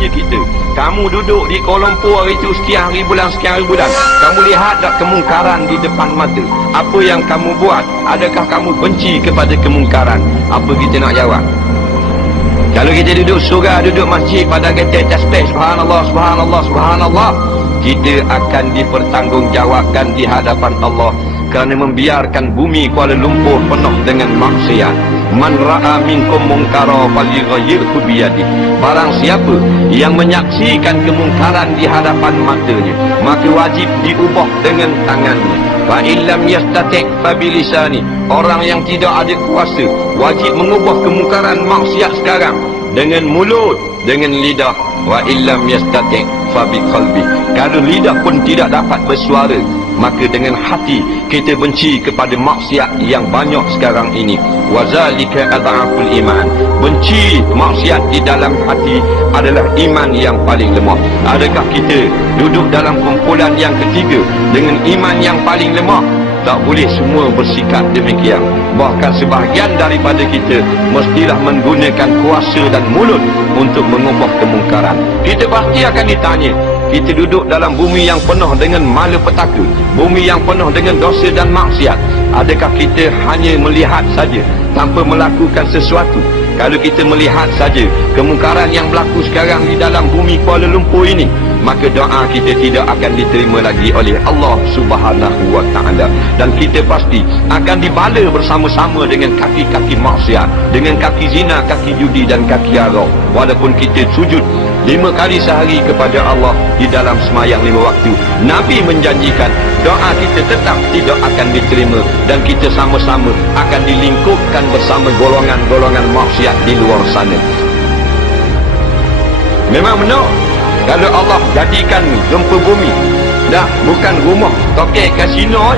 tanya kita, kamu duduk di Kuala Lumpur hari itu sekian hari bulan, kamu lihat tak kemungkaran di depan mata? Apa yang kamu buat? Adakah kamu benci kepada kemungkaran? Apa kita nak jawab? Kalau kita duduk surau, duduk masjid pada kata tasbih subhanallah, subhanallah, subhanallah, kita akan dipertanggungjawabkan di hadapan Allah kerana membiarkan bumi Kuala Lumpur penuh dengan maksiat. Man ra'a minkum munkara falyughayyirhu biyadi. Barang siapa yang menyaksikan kemungkaran di hadapan matanya, maka wajib diubah dengan tangannya. Fa illam yastati' fa bilisani. Orang yang tidak ada kuasa wajib mengubah kemungkaran maksiat sekarang dengan mulut, dengan lidah. Wa illam yastati' fa biqalbi. Kalau lidah pun tidak dapat bersuara, maka dengan hati kita benci kepada maksiat yang banyak sekarang ini. Wazalika adhaful iman. Benci maksiat di dalam hati adalah iman yang paling lemah. Adakah kita duduk dalam kumpulan yang ketiga dengan iman yang paling lemah? Tak boleh semua bersikap demikian. Bahkan sebahagian daripada kita mestilah menggunakan kuasa dan mulut untuk mengubah kemungkaran. Kita pasti akan ditanya. Kita duduk dalam bumi yang penuh dengan malapetaka, bumi yang penuh dengan dosa dan maksiat. Adakah kita hanya melihat saja tanpa melakukan sesuatu? Kalau kita melihat saja kemungkaran yang berlaku sekarang di dalam bumi Kuala Lumpur ini, maka doa kita tidak akan diterima lagi oleh Allah Subhanahu wa ta'ala. Dan kita pasti akan dibala bersama-sama dengan kaki-kaki maksiat, dengan kaki zina, kaki judi dan kaki arak. Walaupun kita sujud 5 kali sehari kepada Allah di dalam semayang 5 waktu, Nabi menjanjikan doa kita tetap tidak akan diterima dan kita sama-sama akan dilingkupkan bersama golongan-golongan maksiat di luar sana. Memang benar, kalau Allah jadikan gempa bumi, dah bukan rumah tokek kasino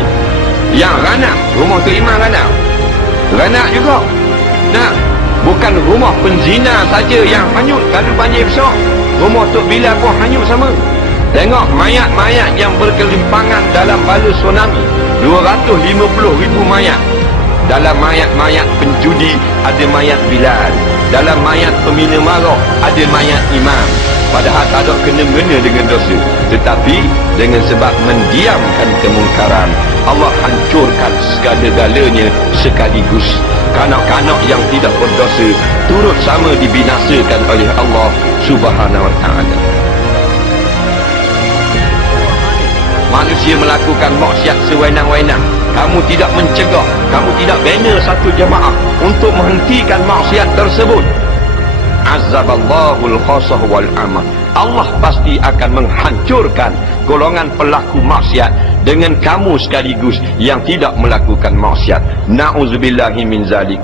yang ranak, rumah terima ranak juga. Nah, bukan rumah penzina saja yang hanyut kalau banjir besar, rumah Tok Bila pun hanyut sama. Tengok mayat-mayat yang berkelimpangan dalam bala tsunami, 250,000 mayat. Dalam mayat-mayat penjudi ada mayat Bilal, dalam mayat pemina marah ada mayat imam. Padahal tak ada kena-mengena dengan dosa, tetapi dengan sebab mendiamkan kemungkaran, Allah hancurkan segala-galanya sekaligus. Kanak-kanak yang tidak berdosa turut sama dibinasakan oleh Allah Subhanahu wa ta'ala. Manusia melakukan maksiat sewenang-wenang, kamu tidak mencegah, kamu tidak bina satu jemaah untuk menghentikan maksiat tersebut, azaballahul khasah wal amah. Allah pasti akan menghancurkan golongan pelaku maksiat dengan kamu sekaligus yang tidak melakukan maksiat. Na'udzubillahi min zalik.